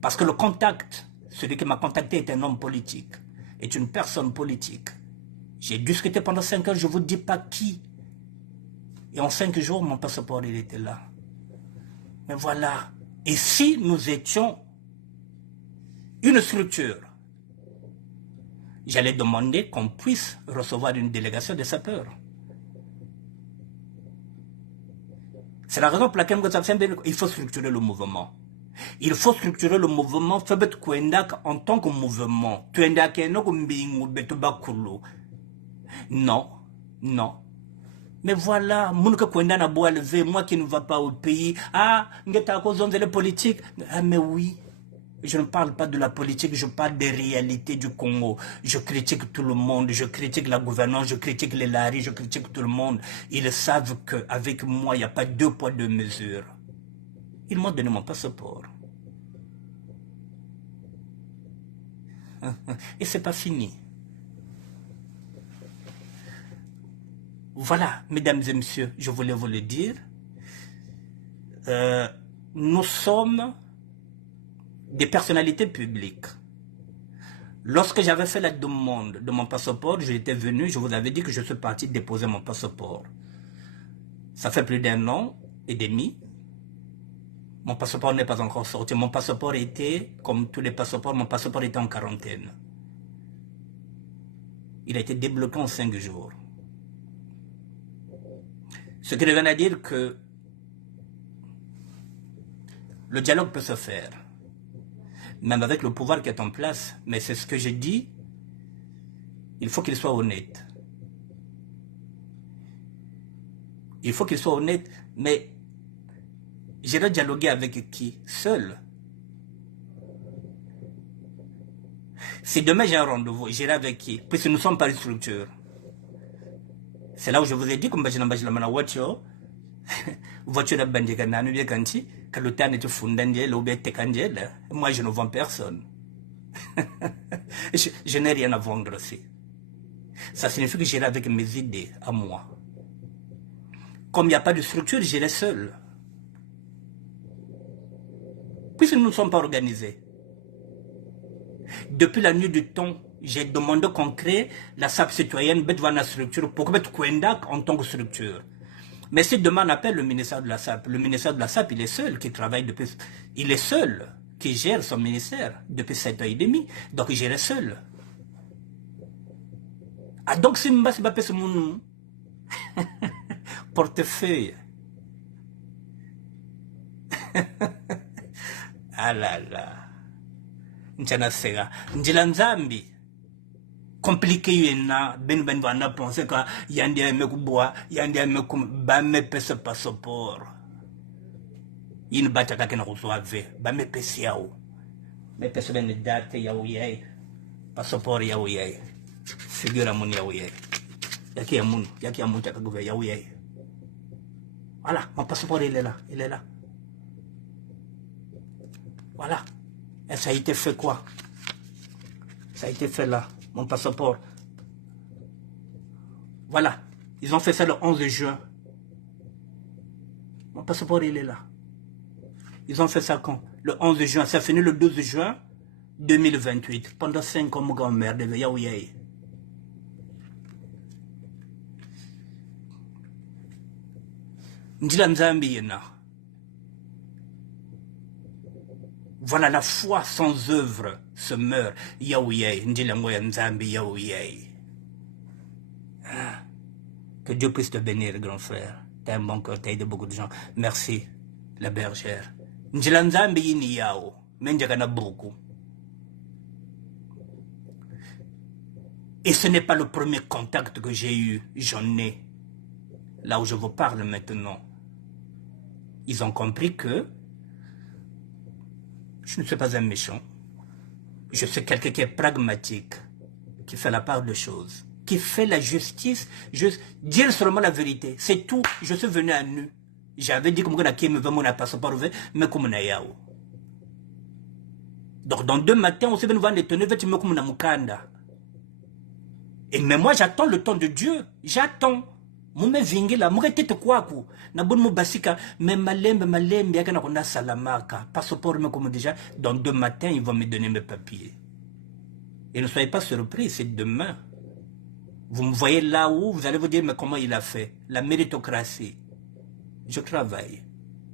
Parce que le contact, celui qui m'a contacté est un homme politique, est une personne politique. J'ai discuté pendant 5 heures, je ne vous dis pas qui. Et en 5 jours, mon passeport, il était là. Mais voilà. Et si nous étions une structure, j'allais demander qu'on puisse recevoir une délégation de sapeurs. C'est la raison pour laquelle il faut structurer le mouvement. Il faut structurer le mouvement en tant que mouvement. Non, non. Mais voilà, moi qui ne va pas au pays, ah, les politiques. Ah, mais oui. Je ne parle pas de la politique, je parle des réalités du Congo. Je critique tout le monde, je critique la gouvernance, je critique les laris, je critique tout le monde. Ils savent qu'avec moi, il n'y a pas 2 poids 2 mesures. Ils m'ont donné mon passeport. Et c'est pas fini. Voilà, mesdames et messieurs, je voulais vous le dire. Nous sommes des personnalités publiques. Lorsque j'avais fait la demande de mon passeport, j'étais venu, je vous avais dit que je suis parti déposer mon passeport. Ça fait plus d'1 an et demi. Mon passeport n'est pas encore sorti. Mon passeport était, comme tous les passeports, mon passeport était en quarantaine. Il a été débloqué en 5 jours. Ce qui revient à dire que le dialogue peut se faire, même avec le pouvoir qui est en place. Mais c'est ce que j'ai dit, il faut qu'il soit honnête. Il faut qu'il soit honnête, mais J'irai dialoguer avec qui? Seul. Si demain j'ai un rendez-vous, j'irai avec qui? Puisque nous ne sommes pas une structure. C'est là où je vous ai dit que la voiture, voiture de Bandikana, nous bien kanti, que le temps est fondé, l'objet est moi je ne vends personne. Je n'ai rien à vendre aussi. Ça signifie que j'irai avec mes idées à moi. Comme il n'y a pas de structure, j'irai seul. Puisque nous ne sommes pas organisés. Depuis la nuit du temps, j'ai demandé qu'on crée la SAP citoyenne devant la structure pour mettre Kwendak en tant que structure. Mais si demain on appelle le ministère de la SAP, le ministère de la SAP, il est seul qui travaille depuis... Il est seul qui gère son ministère depuis 7 ans et demi. Donc il gère seul. Ah donc si je ne sais mon portefeuille. Ah là là. N'tana sega. N'jila nzambi. Compliqué yena. Ben vana penser que yandi ame kuboa, yandi ame ba me pese passeport. Yin bata ka kena kusuave. Ba me pese yao. Me pese ben date yao yai. Passeport yao yai. Figure mon yao yai. Yaki ya moun taka gouve yao yai. Voilà, mon passeport il est là, il est là. Voilà. Et ça a été fait quoi? Ça a été fait là, mon passeport. Voilà. Ils ont fait ça le 11 juin. Mon passeport, il est là. Ils ont fait ça quand? Le 11 juin. Ça finit le 12 juin 2028. Pendant 5 ans, mon grand-mère devait yaouyaï. Ndila Nzambi yena. Voilà, la foi sans œuvre se meurt. Yaouyaï. Ndila Ngoya Nzambi yaouyaï. Que Dieu puisse te bénir, grand frère. T'as un bon cœur, t'as aidé beaucoup de gens. Merci, la bergère. Ndila Nzambi yini yao. Menjakana beaucoup. Et ce n'est pas le premier contact que j'ai eu. J'en ai. Là où je vous parle maintenant. Ils ont compris que je ne suis pas un méchant. Je suis quelqu'un qui est pragmatique, qui fait la part des choses, qui fait la justice, dire seulement la vérité. C'est tout. Je suis venu à nu. J'avais dit que me veut mon passeport, mais comme on a yao. Donc dans 2 matins, on s'est venu voir les tenues, comme on a mukanda. Et mais moi j'attends le temps de Dieu. J'attends. Mume vingila, muretete kwaku. Na bon mubasika, mais malembe, yaka na kona salamaka. Passeport, mais comme déjà, dans 2 matins, ils vont me donner mes papiers. Et ne soyez pas surpris, c'est demain. Vous me voyez là où, vous allez vous dire, mais comment il a fait? La méritocratie. Je travaille,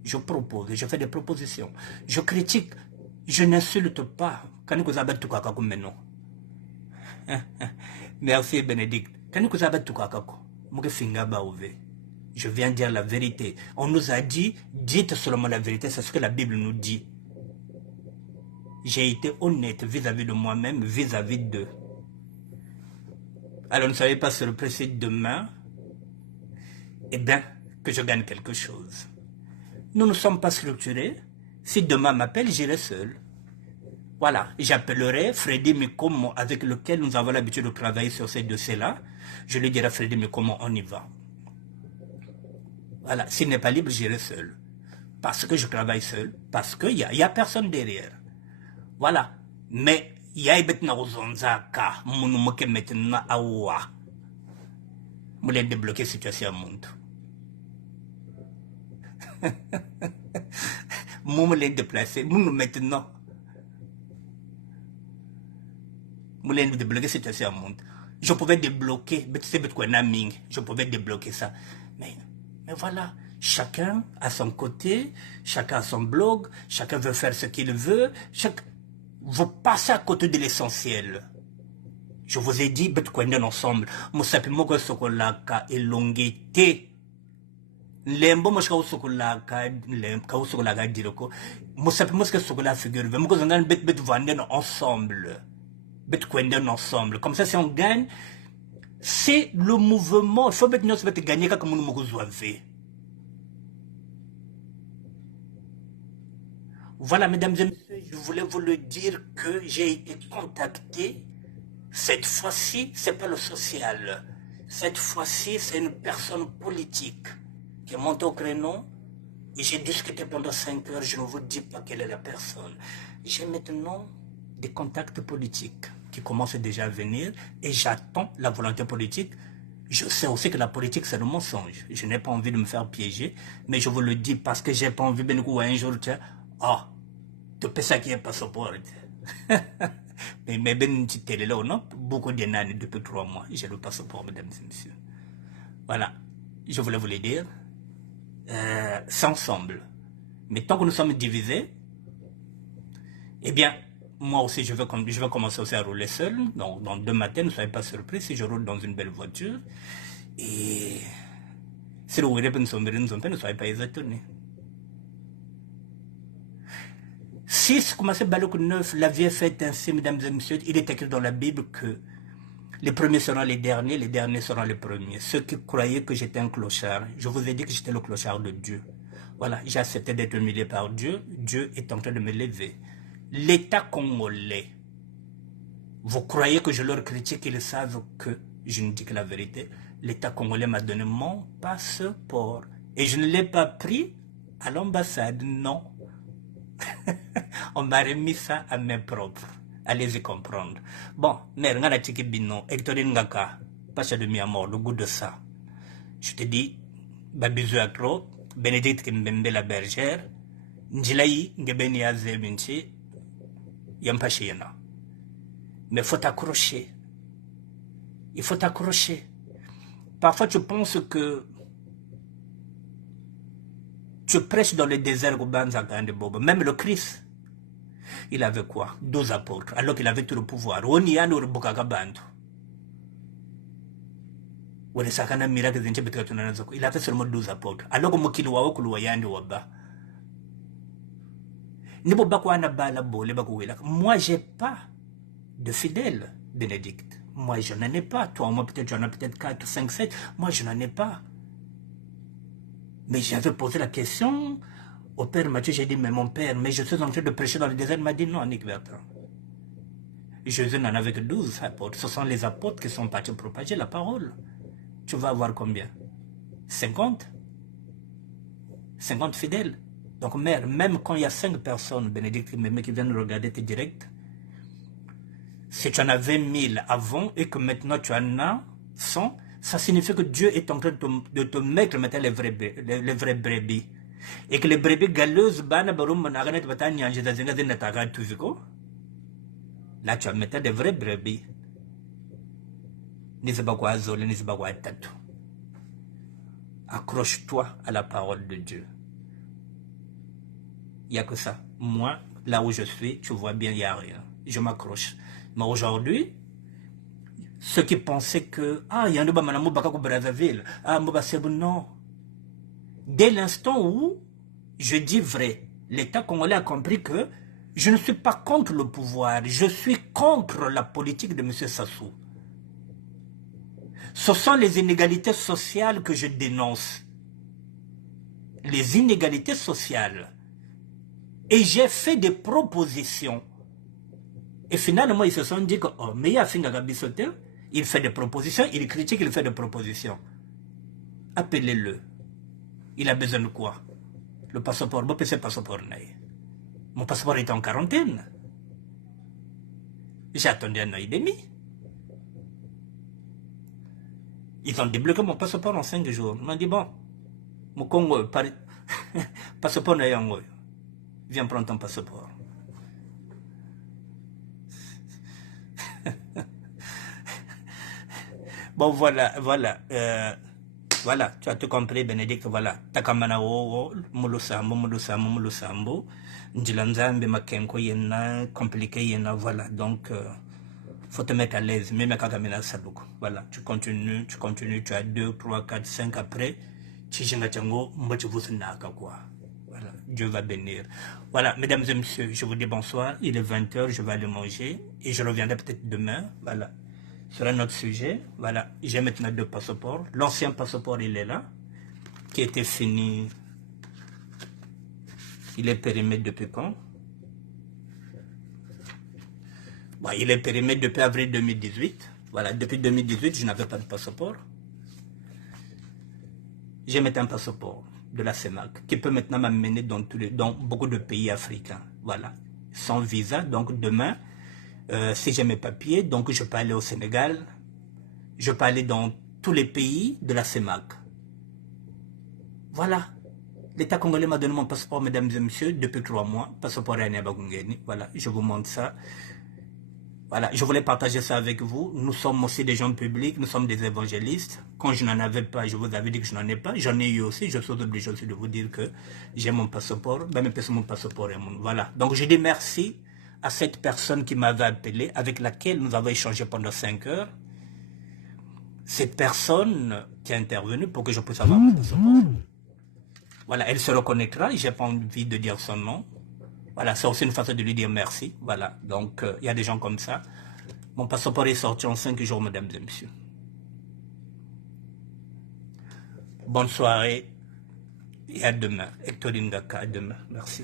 je propose, je fais des propositions. Je critique, je n'insulte pas. Quand vous avez tout comme maintenant. Merci Bénédicte. Quand vous avez tout comme je viens dire la vérité. On nous a dit, dites seulement la vérité, c'est ce que la Bible nous dit. J'ai été honnête vis-à-vis de moi-même, vis-à-vis d'eux. Alors ne soyez pas surpris demain, eh bien, que je gagne quelque chose. Nous ne sommes pas structurés. Si demain m'appelle, j'irai seul. Voilà, j'appellerai Freddy Mikomo avec lequel nous avons l'habitude de travailler sur ces dossiers-là. Je lui dirai à Freddy Mikomo, on y va. Voilà, s'il n'est pas libre, j'irai seul. Parce que je travaille seul, parce qu'il n'y a personne derrière. Voilà, mais il y a une rozonzaka, mounoumoke maintenant awa. Moulin débloquer la situation à monde. Moulin déplacer, mounou maintenant. Moulin débloquer la situation à monde. Je pouvais débloquer, je pouvais débloquer ça. Mais voilà, chacun a son côté, chacun a son blog, chacun veut faire ce qu'il veut, vous passez à côté de l'essentiel. Je vous ai dit, ensemble, Moussapimoko Sokolaka et Longité. Lembo Moshka Sokolaka, Lemka Sokolaka Diroko, Moussapimoska Sokola figure, Moukozangan Bet Vanden ensemble. Ensemble. Comme ça, si on gagne, c'est le mouvement. Il faut gagner comme nous avons. Voilà, mesdames et messieurs, je voulais vous le dire que j'ai été contacté. Cette fois-ci, c'est pas le social. Cette fois-ci, c'est une personne politique qui est montée au créneau. Et j'ai discuté pendant 5 heures, je ne vous dis pas quelle est la personne. J'ai maintenant des contacts politiques qui commencent déjà à venir et j'attends la volonté politique. Je sais aussi que la politique, c'est le mensonge. Je n'ai pas envie de me faire piéger, mais je vous le dis parce que j'ai pas envie de un jour, tu peux ça qui est passeport. Mais ben tu télé là, non? Beaucoup d'années depuis 3 mois, j'ai le passeport, mesdames et messieurs. Voilà, je voulais vous le dire. C'est ensemble. Mais tant que nous sommes divisés, eh bien, moi aussi, je vais commencer aussi à rouler seul. Donc, dans 2 matins, ne soyez pas surpris si je roule dans une belle voiture. Et si le week-end ne soyez pas étonnés. Si ce commence à Balok 9, la vie est faite ainsi, mesdames et messieurs, il est écrit dans la Bible que les premiers seront les derniers seront les premiers. Ceux qui croyaient que j'étais un clochard, je vous ai dit que j'étais le clochard de Dieu. Voilà, j'ai accepté d'être humilié par Dieu. Dieu est en train de me lever. L'État congolais, vous croyez que je leur critique, ils savent que je ne dis que la vérité. L'État congolais m'a donné mon passeport. Et je ne l'ai pas pris à l'ambassade, non. On m'a remis ça à main propre. Allez-y comprendre. Bon, mère, ngana tiki bino, Hectorine Ngaka, Pacha de Miamor, le goût de ça. Je te dis, babisou à trop, Bénédicte Kimbembe la bergère, Njilayi, Ngebeni Azebinchi, Yampachiyana. Mais il faut t'accrocher. Il faut t'accrocher. Parfois, tu penses que tu prêches dans le désert, même le Christ. Il avait quoi? 12 apôtres, alors qu'il avait tout le pouvoir. Il a fait seulement 12 apôtres. Alors que moi, j'ai pas de fidèles, Bénédicte. Moi, je n'en ai pas. Toi, moi, peut-être, j'en ai peut-être 4, 5, 7. Moi, je n'en ai pas. Mais j'avais posé la question au père Mathieu, j'ai dit, mais mon père, mais je suis en train de prêcher dans le désert. Il m'a dit, non, Nick Bertrand. Jésus n'en avait que 12 apôtres. Ce sont les apôtres qui sont partis propager la parole. Tu vas avoir combien? 50? 50 fidèles. Donc, mère, même quand il y a 5 personnes, Bénédicte, qui viennent regarder tes directs, si tu en avais 1000 avant et que maintenant tu en as 100, ça signifie que Dieu est en train de te mettre maintenant les vrais brebis. Et que les brebis galeuses, là tu vas mettre des vrais brebis. Accroche-toi à la parole de Dieu. Il n'y a que ça. Moi, là où je suis, tu vois bien, il n'y a rien. Je m'accroche. Mais aujourd'hui, ceux qui pensaient que, il y a un Brazzaville, non. Dès l'instant où je dis vrai, l'État congolais a compris que je ne suis pas contre le pouvoir, je suis contre la politique de M. Sassou. Ce sont les inégalités sociales que je dénonce. Les inégalités sociales. Et j'ai fait des propositions. Et finalement, ils se sont dit que, mais il y a Fingaga Bissoté, il fait des propositions, il critique, il fait des propositions. Appelez-le. Il a besoin de quoi? Le passeport, bon, c'est le passeport. Mon passeport est en quarantaine. J'ai attendu 1 an et demi. Ils ont débloqué mon passeport en 5 jours. Ils m'ont dit, bon, mon Congo, passeport n'est pas. Viens prendre ton passeport. Bon, voilà. Voilà, tu as tout compris, Bénédicte, voilà. Takamana wo, mulusambo. Njilanzambe makenko yena, compliqué yena, voilà. Donc, faut te mettre à l'aise, même kakamena saluko. Voilà, tu continues, tu as 2, 3, 4, 5 après. Tchingatchango, mbochivusunaka quoi. Voilà, Dieu va bénir. Voilà, mesdames et messieurs, je vous dis bonsoir. Il est 20h, je vais aller manger. Et je reviendrai peut-être demain. Voilà. Sur un autre sujet, voilà, j'ai maintenant 2 passeports. L'ancien passeport, il est là, qui était fini. Il est périmé depuis quand? Bon, il est périmé depuis avril 2018. Voilà, depuis 2018, je n'avais pas de passeport. J'ai maintenant un passeport de la CEMAC qui peut maintenant m'amener dans beaucoup de pays africains. Voilà, sans visa. Donc demain, si j'ai mes papiers, donc je peux aller au Sénégal, je peux aller dans tous les pays de la CEMAC. Voilà. L'État congolais m'a donné mon passeport, mesdames et messieurs, depuis 3 mois. Passeport Rania Bagungeni. Voilà, je vous montre ça. Voilà, je voulais partager ça avec vous. Nous sommes aussi des gens publics, nous sommes des évangélistes. Quand je n'en avais pas, je vous avais dit que je n'en ai pas. J'en ai eu aussi, je suis obligé aussi de vous dire que j'ai mon passeport. Même mon passeport est mon... Voilà, donc je dis merci à cette personne qui m'avait appelé, avec laquelle nous avons échangé pendant 5 heures. Cette personne qui est intervenue pour que je puisse avoir mon passeport. Voilà, elle se reconnaîtra, je n'ai pas envie de dire son nom. Voilà, c'est aussi une façon de lui dire merci. Voilà, donc il y a des gens comme ça. Mon passeport est sorti en 5 jours, mesdames et messieurs. Bonne soirée et à demain. Hector Indaka, à demain. Merci.